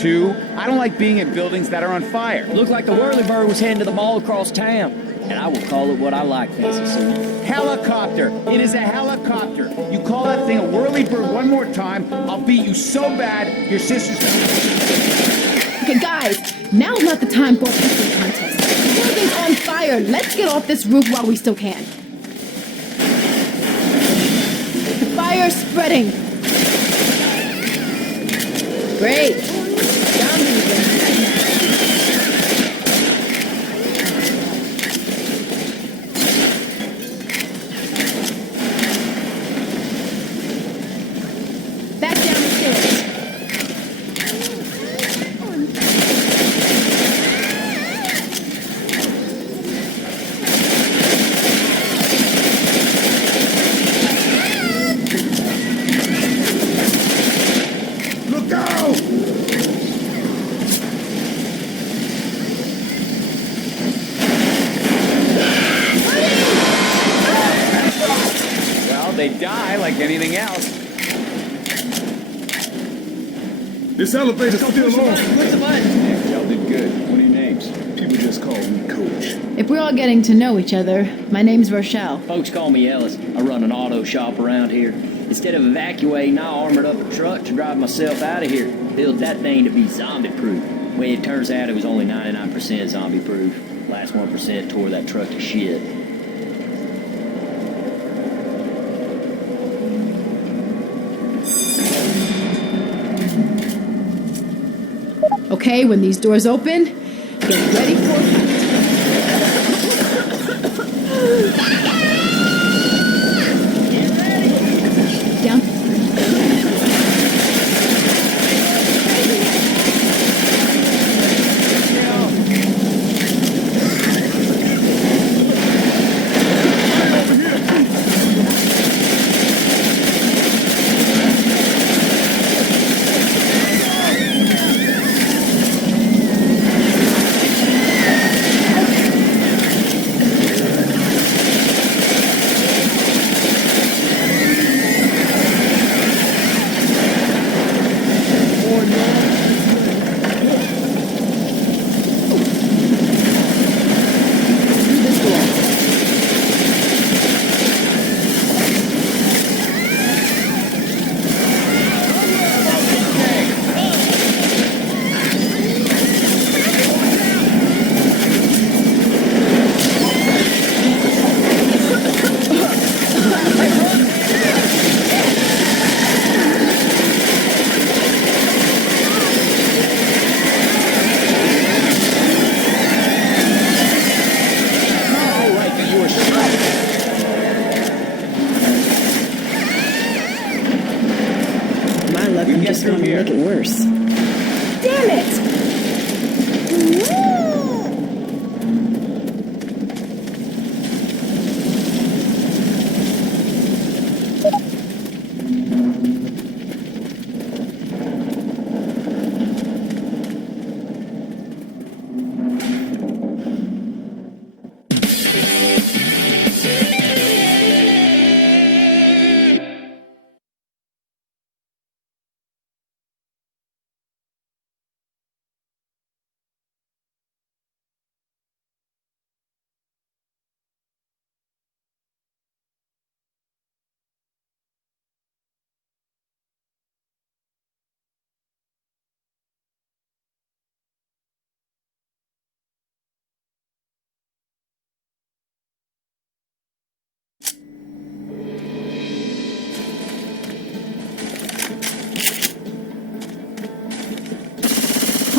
too. I don't like being in buildings that are on fire. Looked like the whirlybird was heading to the mall across town. And I will call it what I like, Fancy Sue. Helicopter. It is a helicopter. You call that thing a whirlybird one more time, I'll beat you so bad, your sister's... Okay, guys, now's not the time for a pissing contest. The building's on fire. Let's get off this roof while we still can. The fire's spreading. Great. Down to the back down the stairs. Look out! Well, they die like anything else. This elevator's still on. Click the button. Yeah, y'all did good. What are your names? People just call me Coach. If we're all getting to know each other, my name's Rochelle. Folks call me Ellis. I run an auto shop around here. Instead of evacuating, I armored up a truck to drive myself out of here. Built that thing to be zombie-proof. Well, it turns out it was only 99% zombie-proof. Last 1% tore that truck to shit. Okay, when these doors open, get ready for a fight. Down. I'm just going to make it worse. Damn it!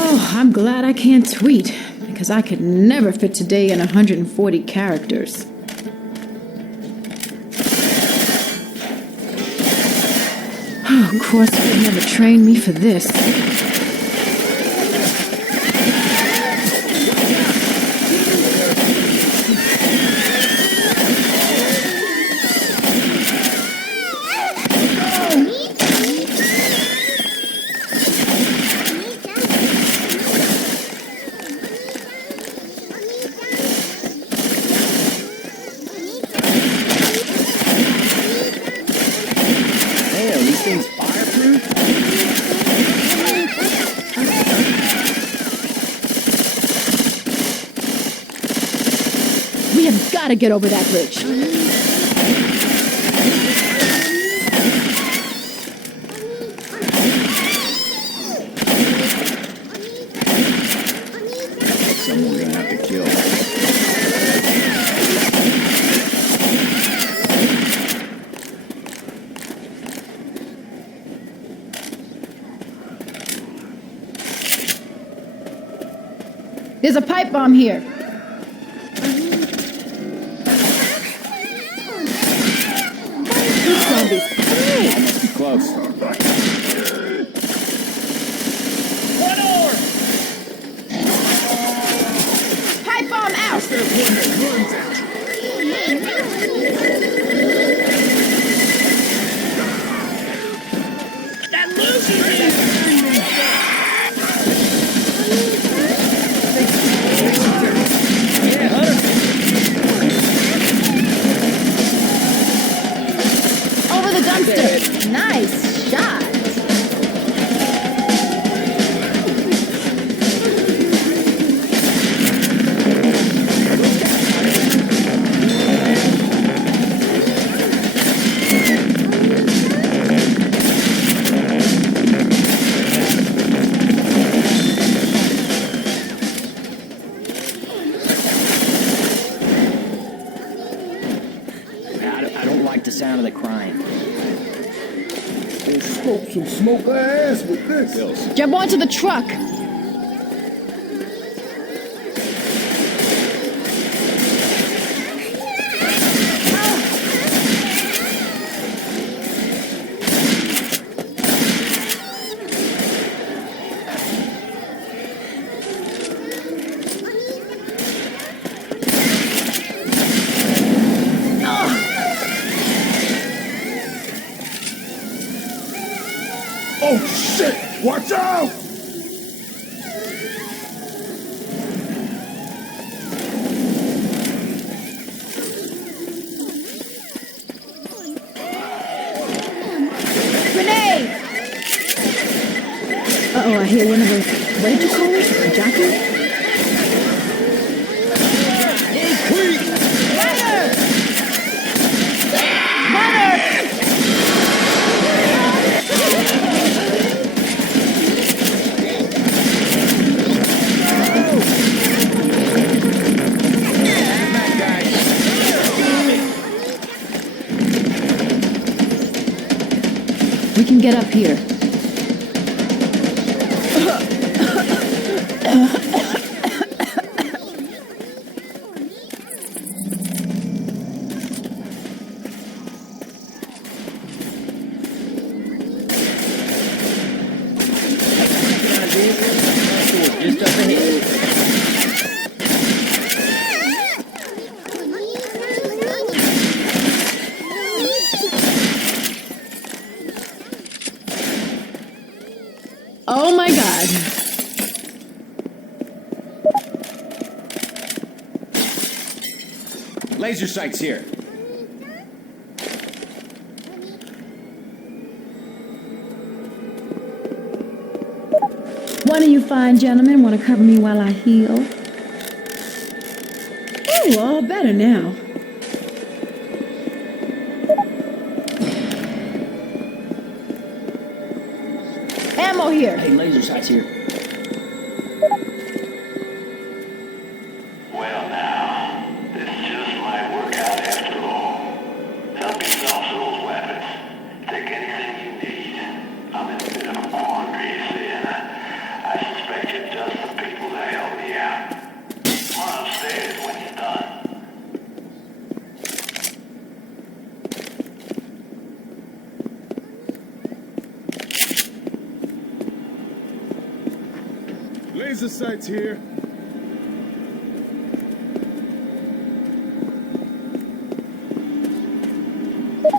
Oh, I'm glad I can't tweet, because I could never fit today in 140 characters. Oh, of course, they never trained me for this. gotta get over that bridge. Someone we're gonna have to kill. There's a pipe bomb here. These zombies. Hey! I must be close. One more! Pipe bomb out! There's one that runs at you. That loses me! Yeah, Hunter. Over the dumpster. Nice shot. I don't like the sound of the crying. We'll smoke some smoke her ass with this. Jump onto the truck. Oh shit! Watch out! Grenade! Uh-oh, I hear one of those. What did you call it? A jockey? Runner! Runner! We can get up here. Just up ahead. Oh my God. Laser sights here. One of you fine gentlemen want to cover me while I heal? Ooh, all better now. Ammo here. Hey, laser sights here. Well now, this just might work out after all. Help yourself to those weapons. Take anything you need. I'm in a bit of a quandary, Finn. I suspect you're just the people to help me out. Run upstairs when you're done. Laser sights here.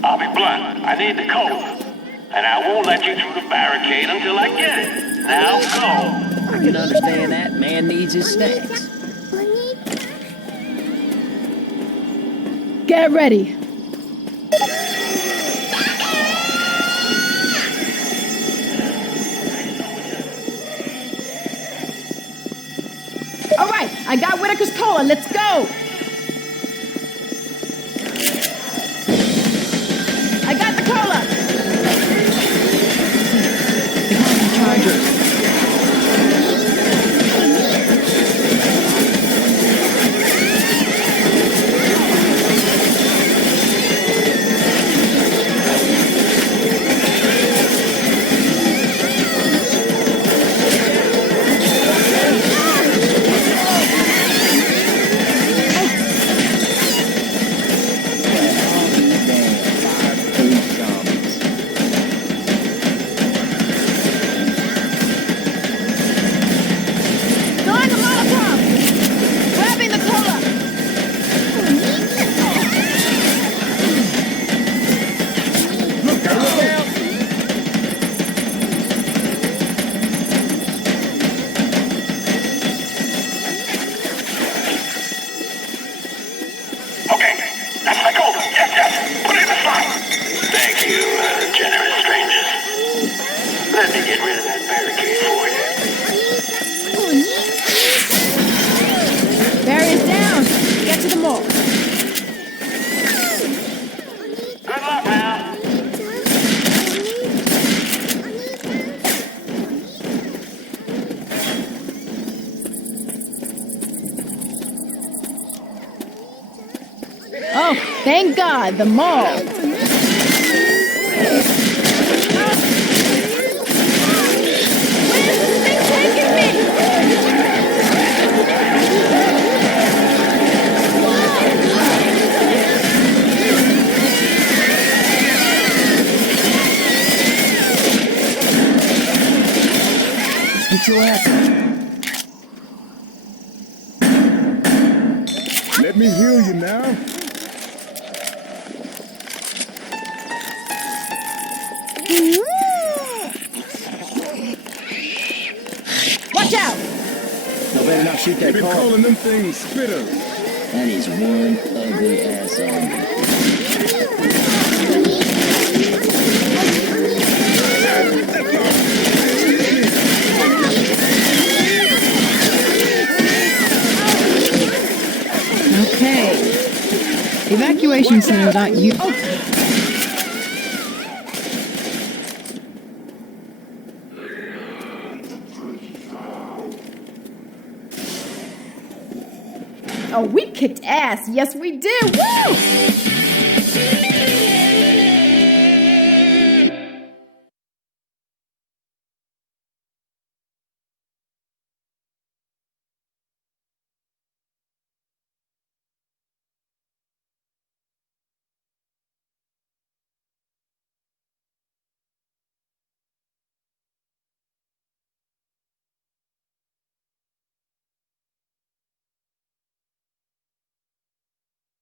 I'll be blunt. I need the code. And I won't let you through the barricade until I get it. Now go. I can understand that. Man needs his snacks. Get ready. All right, I got Whitaker's cola. Let's go. Thank God, the mall. Where's this thing taking me? Get your ass up. Let me heal you now. Watch out! No better not shoot They that be car. calling them things spitters. That is one ugly ass zombie. Okay. Evacuation center got you. Oh, we kicked ass. Yes, we did. Woo!